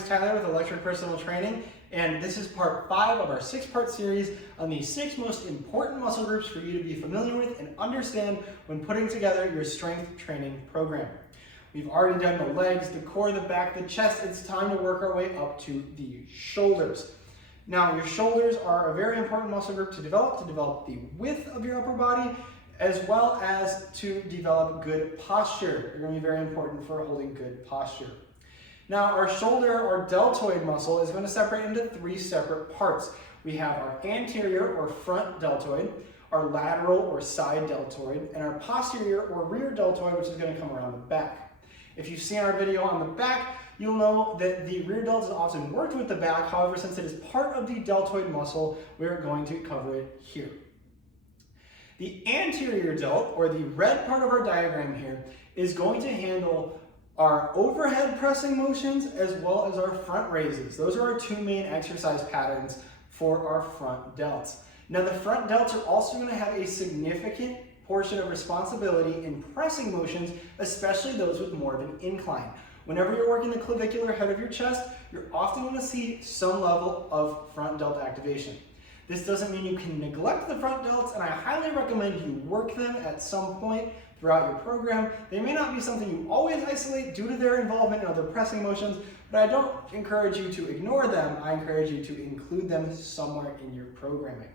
is Tyler with Electric Personal Training, and this is part 5 of our 6-part series on the 6 most important muscle groups for you to be familiar with and understand when putting together your strength training program. We've already done the legs, the core, the back, the chest. It's time to work our way up to the shoulders. Now, your shoulders are a very important muscle group to develop the width of your upper body, as well as to develop good posture. They're going to be very important for holding good posture. Now, our shoulder or deltoid muscle is going to separate into 3 separate parts. We have our anterior or front deltoid, our lateral or side deltoid, and our posterior or rear deltoid, which is going to come around the back. If you've seen our video on the back, you'll know that the rear delt is often worked with the back. However, since it is part of the deltoid muscle, we're going to cover it here. The anterior delt, or the red part of our diagram here, is going to handle our overhead pressing motions as well as our front raises. Those are our 2 main exercise patterns for our front delts. Now, the front delts are also going to have a significant portion of responsibility in pressing motions, especially those with more of an incline. Whenever you're working the clavicular head of your chest, you're often going to see some level of front delt activation. This doesn't mean you can neglect the front delts, and I highly recommend you work them at some point throughout your program. They may not be something you always isolate due to their involvement in other pressing motions, but I don't encourage you to ignore them. I encourage you to include them somewhere in your programming.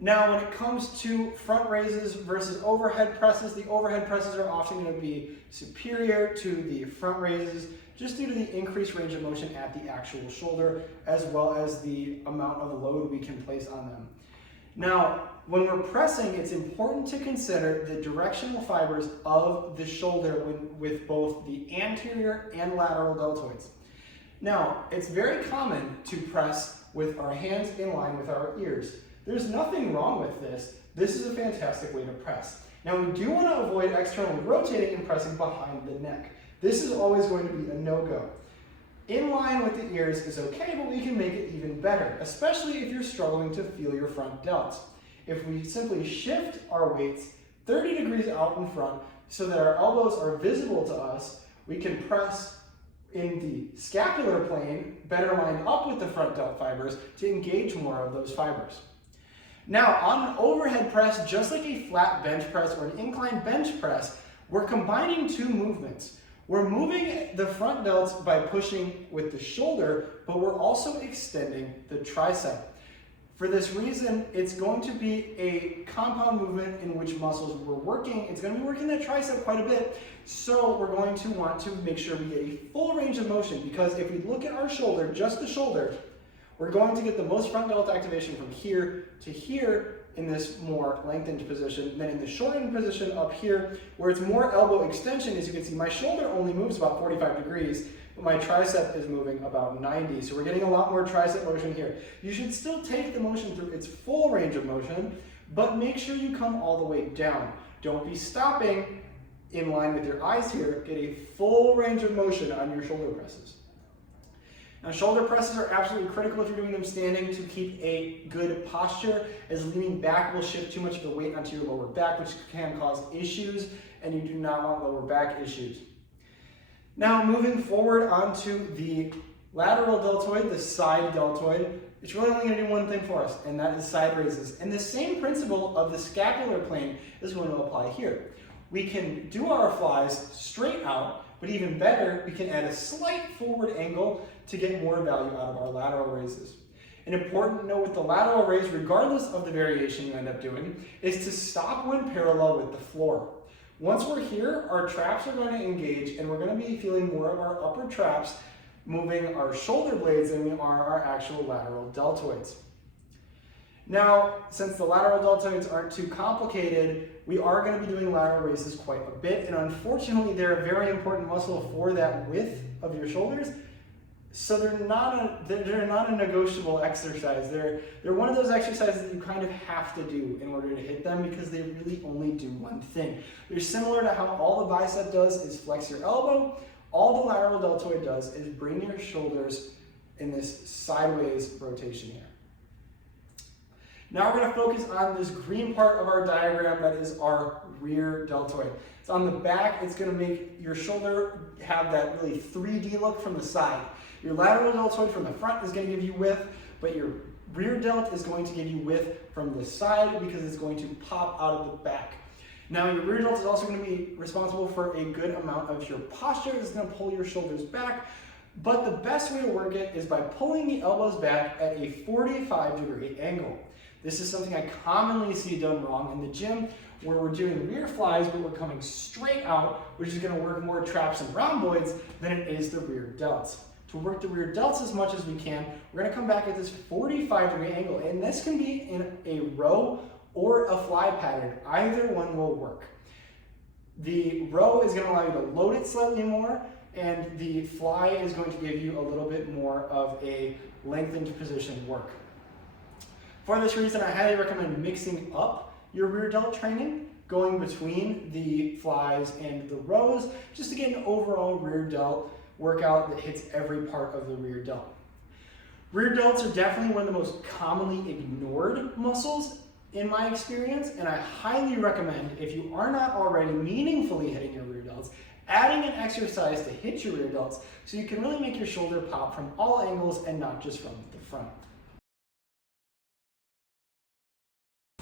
Now, when it comes to front raises versus overhead presses, the overhead presses are often going to be superior to the front raises just due to the increased range of motion at the actual shoulder, as well as the amount of load we can place on them. Now, when we're pressing, it's important to consider the directional fibers of the shoulder with both the anterior and lateral deltoids. Now, it's very common to press with our hands in line with our ears. There's nothing wrong with this. This is a fantastic way to press. Now, we do want to avoid externally rotating and pressing behind the neck. This is always going to be a no-go. In line with the ears is okay, but we can make it even better, especially if you're struggling to feel your front delts. If we simply shift our weights 30 degrees out in front so that our elbows are visible to us, we can press in the scapular plane, better lined up with the front delt fibers to engage more of those fibers. Now, on an overhead press, just like a flat bench press or an incline bench press, we're combining 2 movements. We're moving the front delts by pushing with the shoulder, but we're also extending the tricep. For this reason, it's going to be a compound movement in which muscles we're working. It's going to be working that tricep quite a bit, so we're going to want to make sure we get a full range of motion, because if we look at our shoulder, just the shoulder, we're going to get the most front delt activation from here to here in this more lengthened position, then in the shortened position up here, where it's more elbow extension. As you can see, my shoulder only moves about 45 degrees, but my tricep is moving about 90. So we're getting a lot more tricep motion here. You should still take the motion through its full range of motion, but make sure you come all the way down. Don't be stopping in line with your eyes here. Get a full range of motion on your shoulder presses. Now, shoulder presses are absolutely critical if you're doing them standing to keep a good posture, as leaning back will shift too much of the weight onto your lower back, which can cause issues, and you do not want lower back issues. Now, moving forward onto the lateral deltoid, the side deltoid, it's really only going to do one thing for us, and that is side raises. And the same principle of the scapular plane is going to apply here. We can do our flies straight out, but even better, we can add a slight forward angle to get more value out of our lateral raises. An important note with the lateral raise, regardless of the variation you end up doing, is to stop when parallel with the floor. Once we're here, our traps are going to engage, and we're going to be feeling more of our upper traps moving our shoulder blades than we are our actual lateral deltoids. Now, since the lateral deltoids aren't too complicated, we are going to be doing lateral raises quite a bit, and unfortunately, they're a very important muscle for that width of your shoulders. So they're not a negotiable exercise. They're one of those exercises that you kind of have to do in order to hit them, because they really only do one thing. They're similar to how all the bicep does is flex your elbow. All the lateral deltoid does is bring your shoulders in this sideways rotation here. Now we're going to focus on this green part of our diagram that is our rear deltoid. It's on the back. It's going to make your shoulder have that really 3D look from the side. Your lateral deltoid from the front is going to give you width, but your rear delt is going to give you width from the side because it's going to pop out of the back. Now your rear delt is also going to be responsible for a good amount of your posture. It's going to pull your shoulders back, but the best way to work it is by pulling the elbows back at a 45-degree angle. This is something I commonly see done wrong in the gym, where we're doing rear flies, but we're coming straight out, which is going to work more traps and rhomboids than it is the rear delts. To work the rear delts as much as we can, we're going to come back at this 45-degree angle, and this can be in a row or a fly pattern. Either one will work. The row is going to allow you to load it slightly more, and the fly is going to give you a little bit more of a lengthened position work. For this reason, I highly recommend mixing up your rear delt training, going between the flies and the rows, just to get an overall rear delt workout that hits every part of the rear delt. Rear delts are definitely one of the most commonly ignored muscles in my experience, and I highly recommend, if you are not already meaningfully hitting your rear delts, adding an exercise to hit your rear delts so you can really make your shoulder pop from all angles and not just from the front.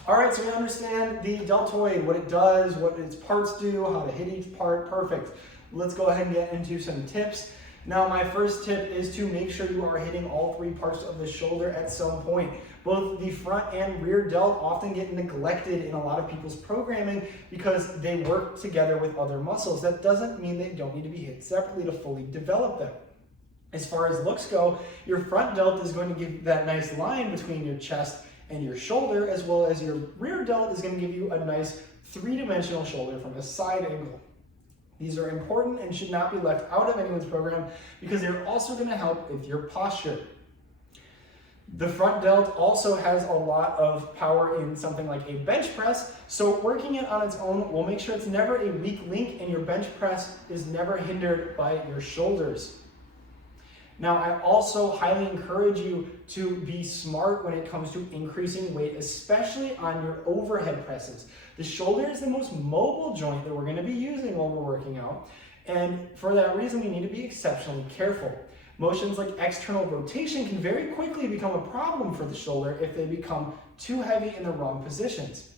All right, so we understand the deltoid, what it does, what its parts do, how to hit each part. Perfect. Let's go ahead and get into some tips. Now, my first tip is to make sure you are hitting all three parts of the shoulder at some point. Both the front and rear delt often get neglected in a lot of people's programming because they work together with other muscles. That doesn't mean they don't need to be hit separately to fully develop them. As far as looks go, your front delt is going to give that nice line between your chest and your shoulder, as well as your rear delt is going to give you a nice three-dimensional shoulder from a side angle. These are important and should not be left out of anyone's program because they're also going to help with your posture. The front delt also has a lot of power in something like a bench press, so working it on its own will make sure it's never a weak link and your bench press is never hindered by your shoulders. Now, I also highly encourage you to be smart when it comes to increasing weight, especially on your overhead presses. The shoulder is the most mobile joint that we're going to be using while we're working out, and for that reason, we need to be exceptionally careful. Motions like external rotation can very quickly become a problem for the shoulder if they become too heavy in the wrong positions.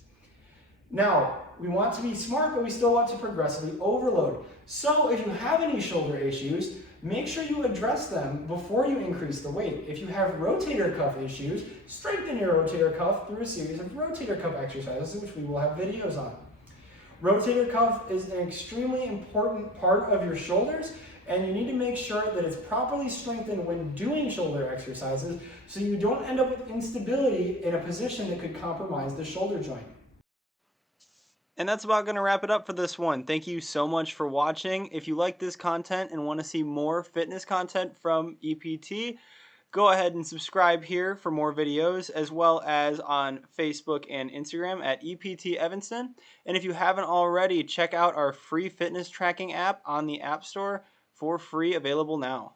Now, we want to be smart, but we still want to progressively overload. So if you have any shoulder issues, make sure you address them before you increase the weight. If you have rotator cuff issues, strengthen your rotator cuff through a series of rotator cuff exercises, which we will have videos on. Rotator cuff is an extremely important part of your shoulders, and you need to make sure that it's properly strengthened when doing shoulder exercises so you don't end up with instability in a position that could compromise the shoulder joint. And that's about going to wrap it up for this one. Thank you so much for watching. If you like this content and want to see more fitness content from EPT, go ahead and subscribe here for more videos, as well as on Facebook and Instagram at EPT Evanston. And if you haven't already, check out our free fitness tracking app on the App Store for free, available now.